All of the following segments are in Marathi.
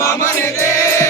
My money Manete.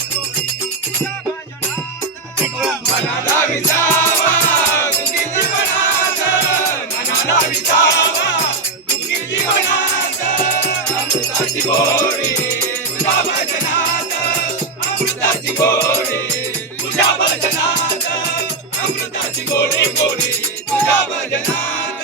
अमृताची गोडी तुझ्या भजनात अमृताची गोडी तुझ्या भजनात अमृताची गोडी गोडी तुझ्या भजनात